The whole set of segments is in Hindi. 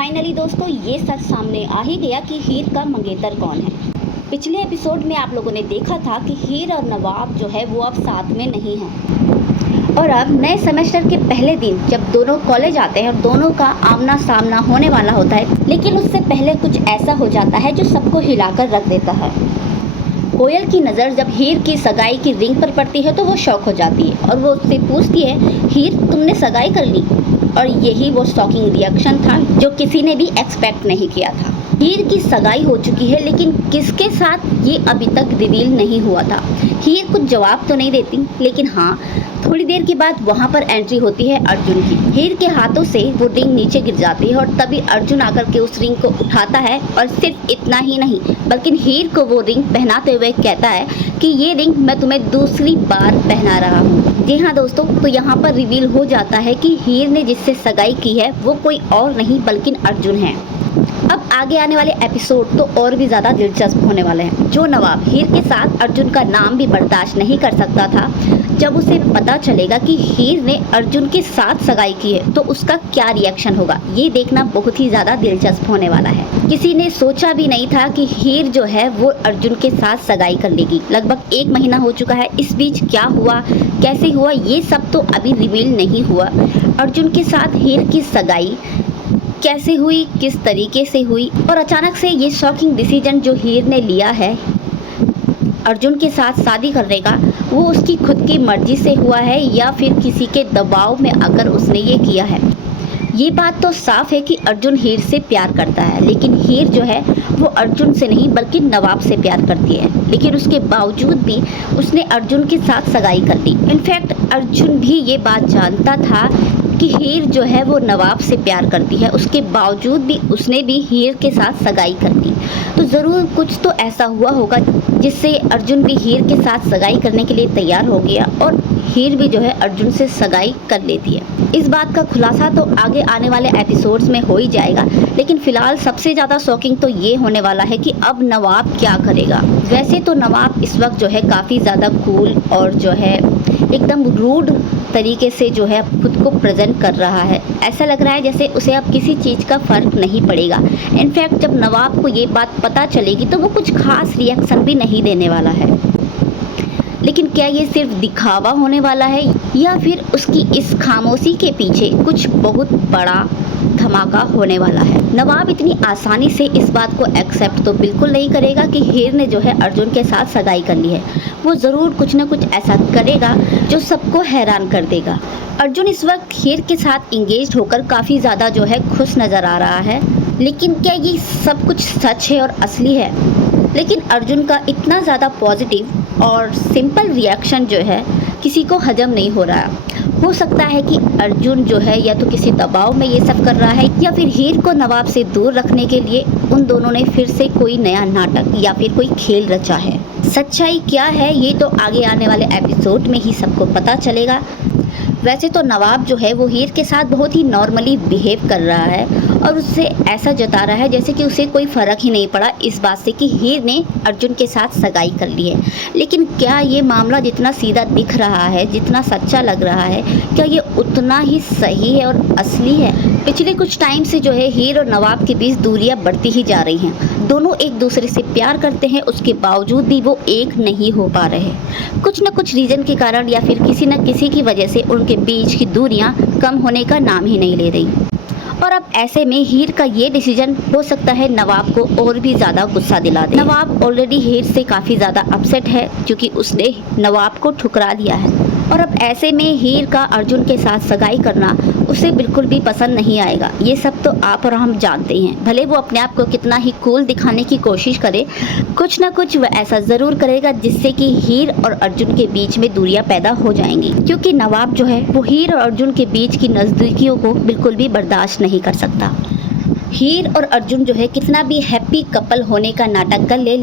फाइनली दोस्तों ये सच सामने आ ही गया कि हीर का मंगेतर कौन है। पिछले एपिसोड में आप लोगों ने देखा था कि हीर और नवाब जो है वो अब साथ में नहीं हैं और अब नए सेमेस्टर के पहले दिन जब दोनों कॉलेज आते हैं और दोनों का आमना सामना होने वाला होता है, लेकिन उससे पहले कुछ ऐसा हो जाता है जो सबको हिलाकर रख देता है। कोयल की नज़र जब हीर की सगाई की रिंग पर पड़ती है तो वो शॉक हो जाती है और वो उससे पूछती है, हीर तुमने सगाई कर ली? और यही वो शॉकिंग रिएक्शन था जो किसी ने भी एक्सपेक्ट नहीं किया था। हीर की सगाई हो चुकी है, लेकिन किसके साथ ये अभी तक रिवील नहीं हुआ था। हीर कुछ जवाब तो नहीं देती, लेकिन हाँ, थोड़ी देर के बाद वहाँ पर एंट्री होती है अर्जुन की। हीर के हाथों से वो रिंग नीचे गिर जाती है और तभी अर्जुन आकर के उस रिंग को उठाता है और सिर्फ इतना ही नहीं बल्कि हीर को वो रिंग पहनाते हुए कहता है कि ये रिंग मैं तुम्हें दूसरी बार पहना रहा हूँ। जी हाँ दोस्तों, तो यहाँ पर रिवील हो जाता है कि हीर ने जिससे सगाई की है वो कोई और नहीं बल्कि अर्जुन है। अब आगे आने वाले एपिसोड तो और भी ज़्यादा दिलचस्प होने वाले हैं। जो नवाब हीर के साथ अर्जुन का नाम भी बर्दाश्त नहीं कर सकता था, जब उसे पता चलेगा कि हीर ने अर्जुन के साथ सगाई की है तो उसका क्या रिएक्शन होगा, ये देखना बहुत ही ज़्यादा दिलचस्प होने वाला है। किसी ने सोचा भी नहीं था कि हीर जो है वो अर्जुन के साथ सगाई कर लेगी। लगभग 1 महीना हो चुका है, इस बीच क्या हुआ, कैसे हुआ, ये सब तो अभी रिवील नहीं हुआ। अर्जुन के साथ हीर की सगाई कैसे हुई, किस तरीके से हुई और अचानक से ये शॉकिंग डिसीजन जो हीर ने लिया है अर्जुन के साथ शादी करने का, वो उसकी खुद की मर्जी से हुआ है या फिर किसी के दबाव में आकर उसने ये किया है। ये बात तो साफ है कि अर्जुन हीर से प्यार करता है, लेकिन हीर जो है वो अर्जुन से नहीं बल्कि नवाब से प्यार करती है। लेकिन उसके बावजूद भी उसने अर्जुन के साथ सगाई कर ली। इनफैक्ट अर्जुन भी ये बात जानता था कि हीर जो है वो नवाब से प्यार करती है, उसके बावजूद भी उसने भी हीर के साथ सगाई कर ली। तो ज़रूर कुछ तो ऐसा हुआ होगा जिससे अर्जुन भी हीर के साथ सगाई करने के लिए तैयार हो गया और हीर भी जो है अर्जुन से सगाई कर लेती है। इस बात का खुलासा तो आगे आने वाले एपिसोड्स में हो ही जाएगा, लेकिन फिलहाल सबसे ज़्यादा शॉकिंग तो ये होने वाला है कि अब नवाब क्या करेगा। वैसे तो नवाब इस वक्त जो है काफ़ी ज़्यादा कूल और जो है एकदम रूड तरीके से जो है खुद को प्रेजेंट कर रहा है। ऐसा लग रहा है जैसे उसे अब किसी चीज़ का फ़र्क नहीं पड़ेगा। इनफैक्ट जब नवाब को ये बात पता चलेगी तो वो कुछ खास रिएक्शन भी नहीं देने वाला है। लेकिन क्या ये सिर्फ दिखावा होने वाला है या फिर उसकी इस खामोशी के पीछे कुछ बहुत बड़ा धमाका होने वाला है। नवाब इतनी आसानी से इस बात को एक्सेप्ट तो बिल्कुल नहीं करेगा कि हीर ने जो है अर्जुन के साथ सगाई कर ली है। वो ज़रूर कुछ न कुछ ऐसा करेगा जो सबको हैरान कर देगा। अर्जुन इस वक्त हीर के साथ इंगेज होकर काफ़ी ज़्यादा जो है खुश नज़र आ रहा है, लेकिन क्या ये सब कुछ सच है और असली है? लेकिन अर्जुन का इतना ज़्यादा पॉजिटिव और सिंपल रिएक्शन जो है किसी को हजम नहीं हो रहा। हो सकता है कि अर्जुन जो है या तो किसी दबाव में ये सब कर रहा है या फिर हीर को नवाब से दूर रखने के लिए उन दोनों ने फिर से कोई नया नाटक या फिर कोई खेल रचा है। सच्चाई क्या है ये तो आगे आने वाले एपिसोड में ही सबको पता चलेगा। वैसे तो नवाब जो है वो हीर के साथ बहुत ही नॉर्मली बिहेव कर रहा है और उससे ऐसा जता रहा है जैसे कि उसे कोई फ़र्क ही नहीं पड़ा इस बात से कि हीर ने अर्जुन के साथ सगाई कर ली है। लेकिन क्या ये मामला जितना सीधा दिख रहा है, जितना सच्चा लग रहा है, क्या ये उतना ही सही है और असली है? पिछले कुछ टाइम से जो है हीर और नवाब के बीच दूरियां बढ़ती ही जा रही हैं। दोनों एक दूसरे से प्यार करते हैं, उसके बावजूद भी वो एक नहीं हो पा रहे। कुछ न कुछ रीज़न के कारण या फिर किसी न किसी की वजह से उनके बीच की दूरियां कम होने का नाम ही नहीं ले रही। और अब ऐसे में हीर का ये डिसीजन हो सकता है नवाब को और भी ज़्यादा गुस्सा दिला दे। नवाब ऑलरेडी हीर से काफ़ी ज़्यादा अपसेट है क्योंकि उसने नवाब को ठुकरा दिया है और अब ऐसे में हीर का अर्जुन के साथ सगाई करना उसे बिल्कुल भी पसंद नहीं आएगा। ये सब तो आप और हम जानते हैं। भले वो अपने आप को कितना ही कूल दिखाने की कोशिश करे, कुछ ना कुछ वह ऐसा ज़रूर करेगा जिससे कि हीर और अर्जुन के बीच में दूरियां पैदा हो जाएंगी, क्योंकि नवाब जो है वो हीर और अर्जुन के बीच की नज़दीकियों को बिल्कुल भी बर्दाश्त नहीं कर सकता। हीर और अर्जुन जो है कितना भी हैप्पी कपल होने का नाटक कर ले,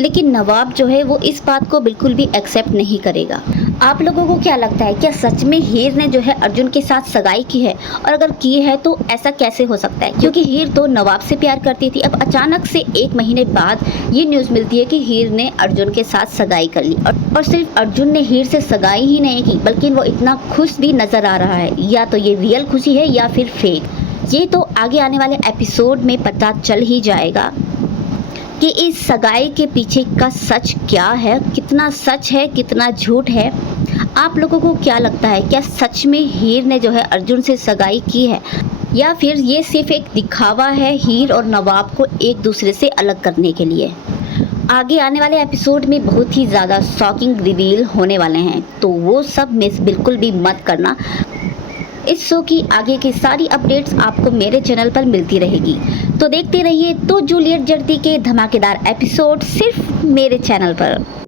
लेकिन नवाब जो है वो इस बात को बिल्कुल भी एक्सेप्ट नहीं करेगा। आप लोगों को क्या लगता है, क्या सच में हीर ने जो है अर्जुन के साथ सगाई की है? और अगर की है तो ऐसा कैसे हो सकता है? क्योंकि हीर तो नवाब से प्यार करती थी। अब अचानक से 1 महीने बाद ये न्यूज़ मिलती है कि हीर ने अर्जुन के साथ सगाई कर ली और सिर्फ अर्जुन ने हीर से सगाई ही नहीं की बल्कि वो इतना खुश भी नज़र आ रहा है। या तो ये रियल खुशी है या फिर फेक। ये तो आगे आने वाले एपिसोड में पता चल ही जाएगा कि इस सगाई के पीछे का सच क्या है, कितना सच है, कितना झूठ है। आप लोगों को क्या लगता है, क्या सच में हीर ने जो है अर्जुन से सगाई की है, या फिर ये सिर्फ एक दिखावा है हीर और नवाब को एक दूसरे से अलग करने के लिए। आगे आने वाले एपिसोड में बहुत ही ज़्यादा शॉकिंग रिवील होने वाले हैं, तो वो सब मिस बिल्कुल भी मत करना। इस शो की आगे की सारी अपडेट्स आपको मेरे चैनल पर मिलती रहेगी, तो देखते रहिए तो जूलियट जर्दी के धमाकेदार एपिसोड सिर्फ मेरे चैनल पर।